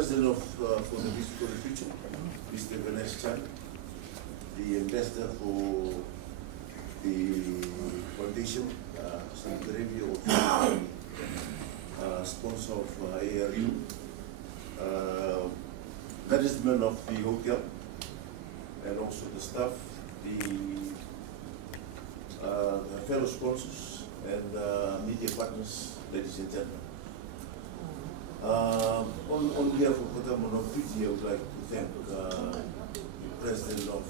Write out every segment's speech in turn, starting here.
President of for the Vision for the Future, Mr. Ganesh Chan, the ambassador for the foundation, Senator Revy, also the sponsor of ARU, management of the hotel, and also the staff, the fellow sponsors, and media partners, ladies and gentlemen. On behalf of Kota Monoputi, I would like to thank the President of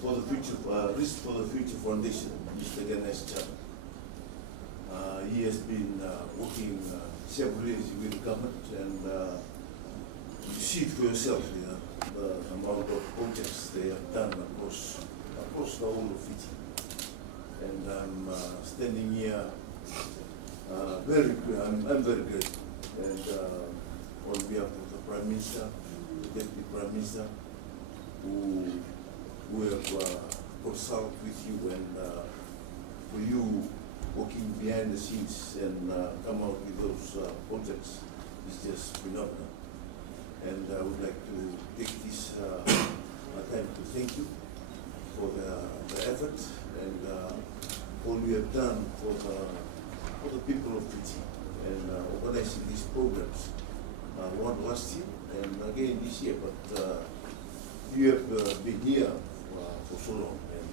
for the Future Risk for the Future Foundation, Mr. Ganesh Chan. He has been working several years with the government, and you see it for yourself, the amount of projects they have done across the whole of Fiji. And I'm standing here I'm very grateful, and on behalf of the Prime Minister, the Deputy Prime Minister, who have consulted with you, and for you working behind the scenes and come out with those projects is just phenomenal. And I would like to take this time to thank you for the effort and all you have done for the people of Fiji, and organizing these programs. One last year and again this year, but you have been here for so long, and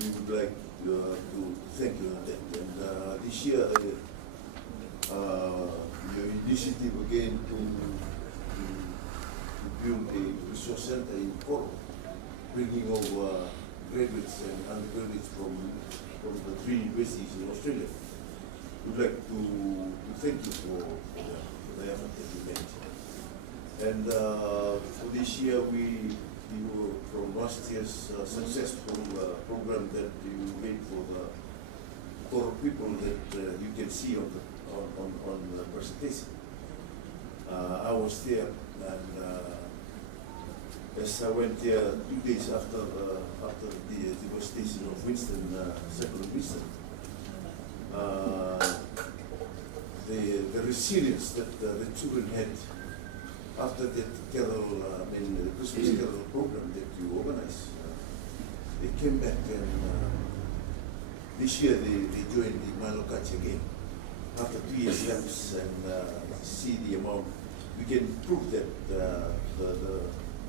we would like to thank you on that. And this year, your initiative again to build a resource center in Koro, bringing over graduates and undergraduates from the 3 universities in Australia. We'd like to thank you for the effort that you made. And for this year, you were from last year's successful program that you made for people that you can see on the presentation. I was there, and as I went there 2 days after the devastation of Winston, Cyclone Winston, the resilience that the children had after that the Christmas carol program that you organized, they came back, and this year they joined the Milo Catch again after 2 years lapse, and see the amount. We can prove that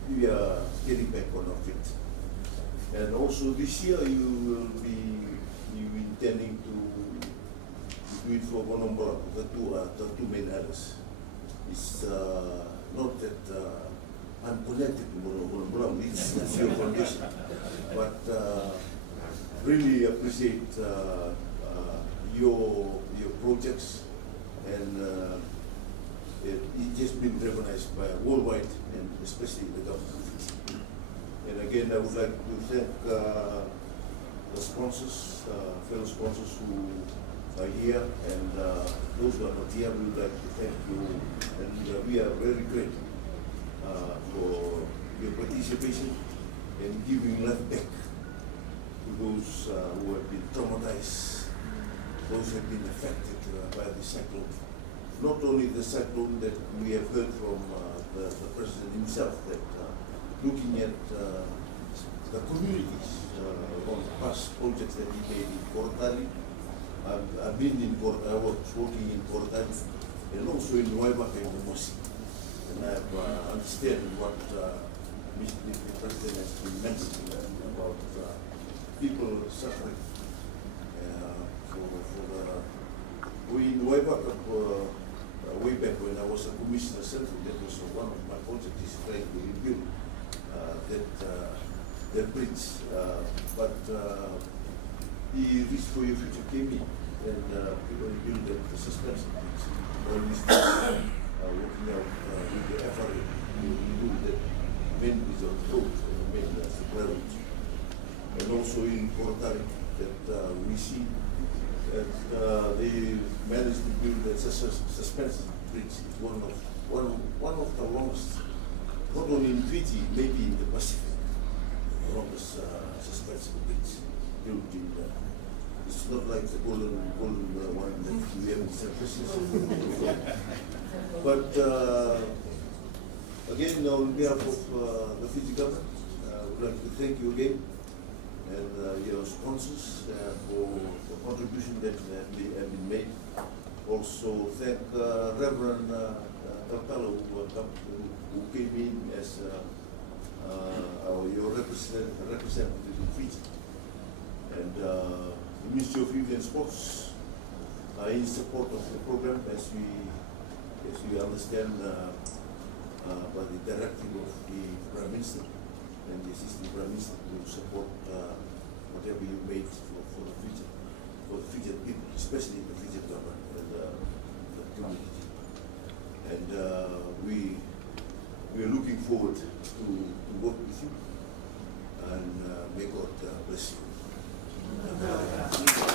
we are getting back on our feet. And also this year you will be intending to do it for Bonombora, the two main islands. It's not that I'm connected to Bonombora, it's your foundation, but really appreciate your projects, and it just been recognized by worldwide, and especially the government. And again, I would like to thank the sponsors, fellow sponsors who are here, and those who are not here, we would like to thank you, and we are very grateful for your participation and giving life back to those who have been traumatized, those who have been affected by the cyclone. Not only the cyclone that we have heard from the President himself, that looking at the communities on past projects that he made in Korotari. I've been in Korotari, I was working in Korotari, and also in Waiwaka and Momosi. And I understand what Mr. President has been mentioning about people suffering we in Waiwaka, way back when I was a commissioner central, that was one of my projects, is trying to rebuild that bridge. But the Risk for Your Future came in, and people rebuilt the suspension bridge. Always working out with the FRA to rebuild that main bridge on the road, and the main supply road. And also in Korotari, that we see that they managed to build that suspension bridge. It's one of the longest, not only in Fiji, maybe in the Pacific, the longest suspension bridge built in It's not like the golden one that we have in San Francisco. But again, on behalf of the Fiji government, I would like to thank you again and your sponsors for the contribution that have been made. Also thank Reverend Tartalo who came in as your representative in Fiji. And the Ministry of Youth and Sports in support of the program as we understand by the directive of the Prime Minister and the Assistant Prime Minister to support whatever you made for the future, for the Fijian people, especially the Fijian government and the community. And we are looking forward to work with you, and may God bless you. In addition,